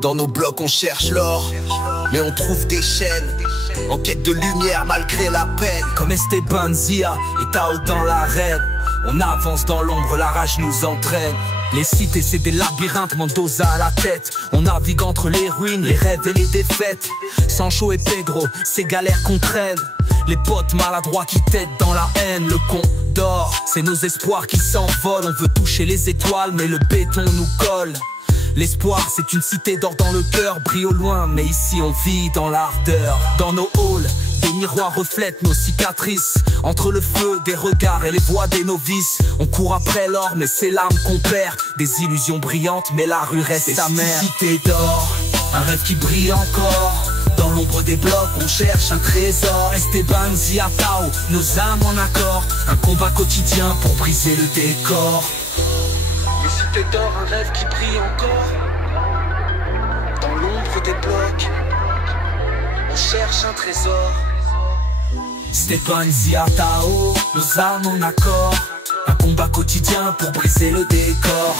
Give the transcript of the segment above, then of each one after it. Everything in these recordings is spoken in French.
Dans nos blocs on cherche l'or, mais on trouve des chaînes, en quête de lumière malgré la peine. Comme Esteban Zia et Tao dans l'arène, on avance dans l'ombre, la rage nous entraîne. Les cités c'est des labyrinthes, Mendoza à la tête. On navigue entre les ruines, les rêves et les défaites. Sancho et Pedro, c'est galères qu'on traîne. Les potes maladroits qui t'aident dans la haine. Le Condor, c'est nos espoirs qui s'envolent. On veut toucher les étoiles mais le béton nous colle. L'espoir c'est une cité d'or dans le cœur, brille au loin mais ici on vit dans l'ardeur. Dans nos halls, des miroirs reflètent nos cicatrices. Entre le feu des regards et les voix des novices, on court après l'or mais c'est l'âme qu'on perd. Des illusions brillantes mais la rue reste sa mère. Cité d'or, un rêve qui brille encore. Dans l'ombre des blocs on cherche un trésor. Esteban Zia Tao, nos âmes en accord. Un combat quotidien pour briser le décor. Les cités d'or, un rêve qui brille encore. Dans l'ombre des blocs on cherche un trésor. Esteban Zia Tao, nos âmes en accord. Un combat quotidien pour briser le décor.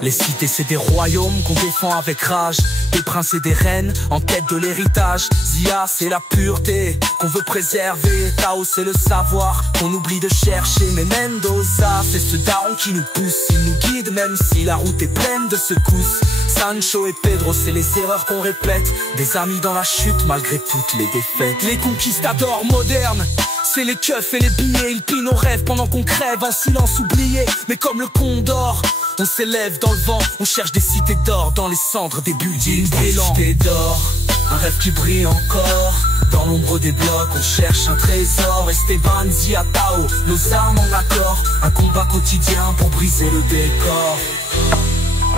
Les cités c'est des royaumes qu'on défend avec rage. Des princes et des reines en quête de l'héritage. Zia c'est la pureté qu'on veut préserver. Tao c'est le savoir qu'on oublie de chercher. Mais Mendoza c'est ce daron qui nous pousse. Il nous guide même si la route est pleine de secousses. Sancho et Pedro c'est les erreurs qu'on répète. Des amis dans la chute malgré toutes les défaites. Les conquistadors modernes, c'est les keufs et les billets. Ils pillent nos rêves pendant qu'on crève en silence oublié. Mais comme le Condor, on s'élève dans le vent, on cherche des cités d'or dans les cendres des buildings brillants. Cité d'or, un rêve qui brille encore. Dans l'ombre des blocs, on cherche un trésor. Esteban Zia Tao, nos âmes en accord. Un combat quotidien pour briser le décor.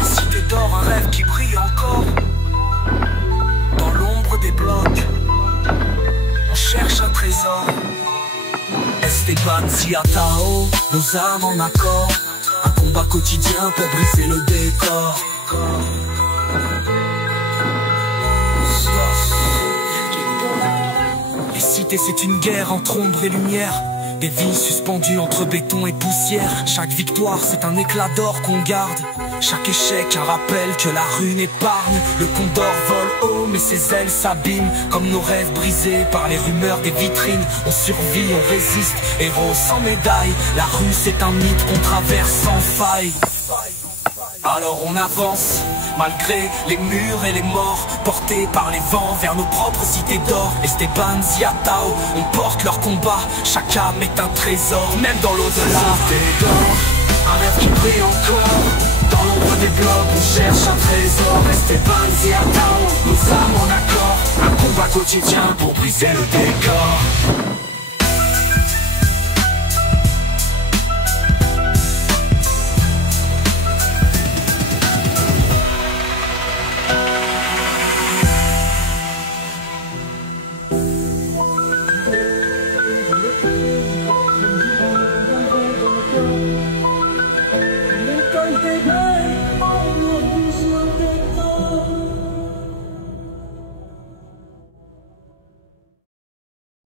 Cité d'or, un rêve qui brille encore. Dans l'ombre des blocs, on cherche un trésor. Esteban Zia Tao, nos âmes en accord. Un combat quotidien pour briser le décor. Les cités c'est une guerre entre ombre et lumière. Des vies suspendues entre béton et poussière. Chaque victoire c'est un éclat d'or qu'on garde. Chaque échec un rappel que la rue n'épargne. Le Condor vole haut mais ses ailes s'abîment. Comme nos rêves brisés par les rumeurs des vitrines. On survit, on résiste, héros sans médaille. La rue c'est un mythe qu'on traverse sans faille. Alors on avance, malgré les murs et les morts. Portés par les vents vers nos propres cités d'or. Esteban Zia Tao, on porte leur combat. Chaque âme est un trésor, même dans l'au-delà. Cité d'or, un rêve qui brille encore. Dans l'ombre des blocs, on cherche un trésor. Esteban Zia Tao, nos âmes en accord. Un combat quotidien pour briser le décor.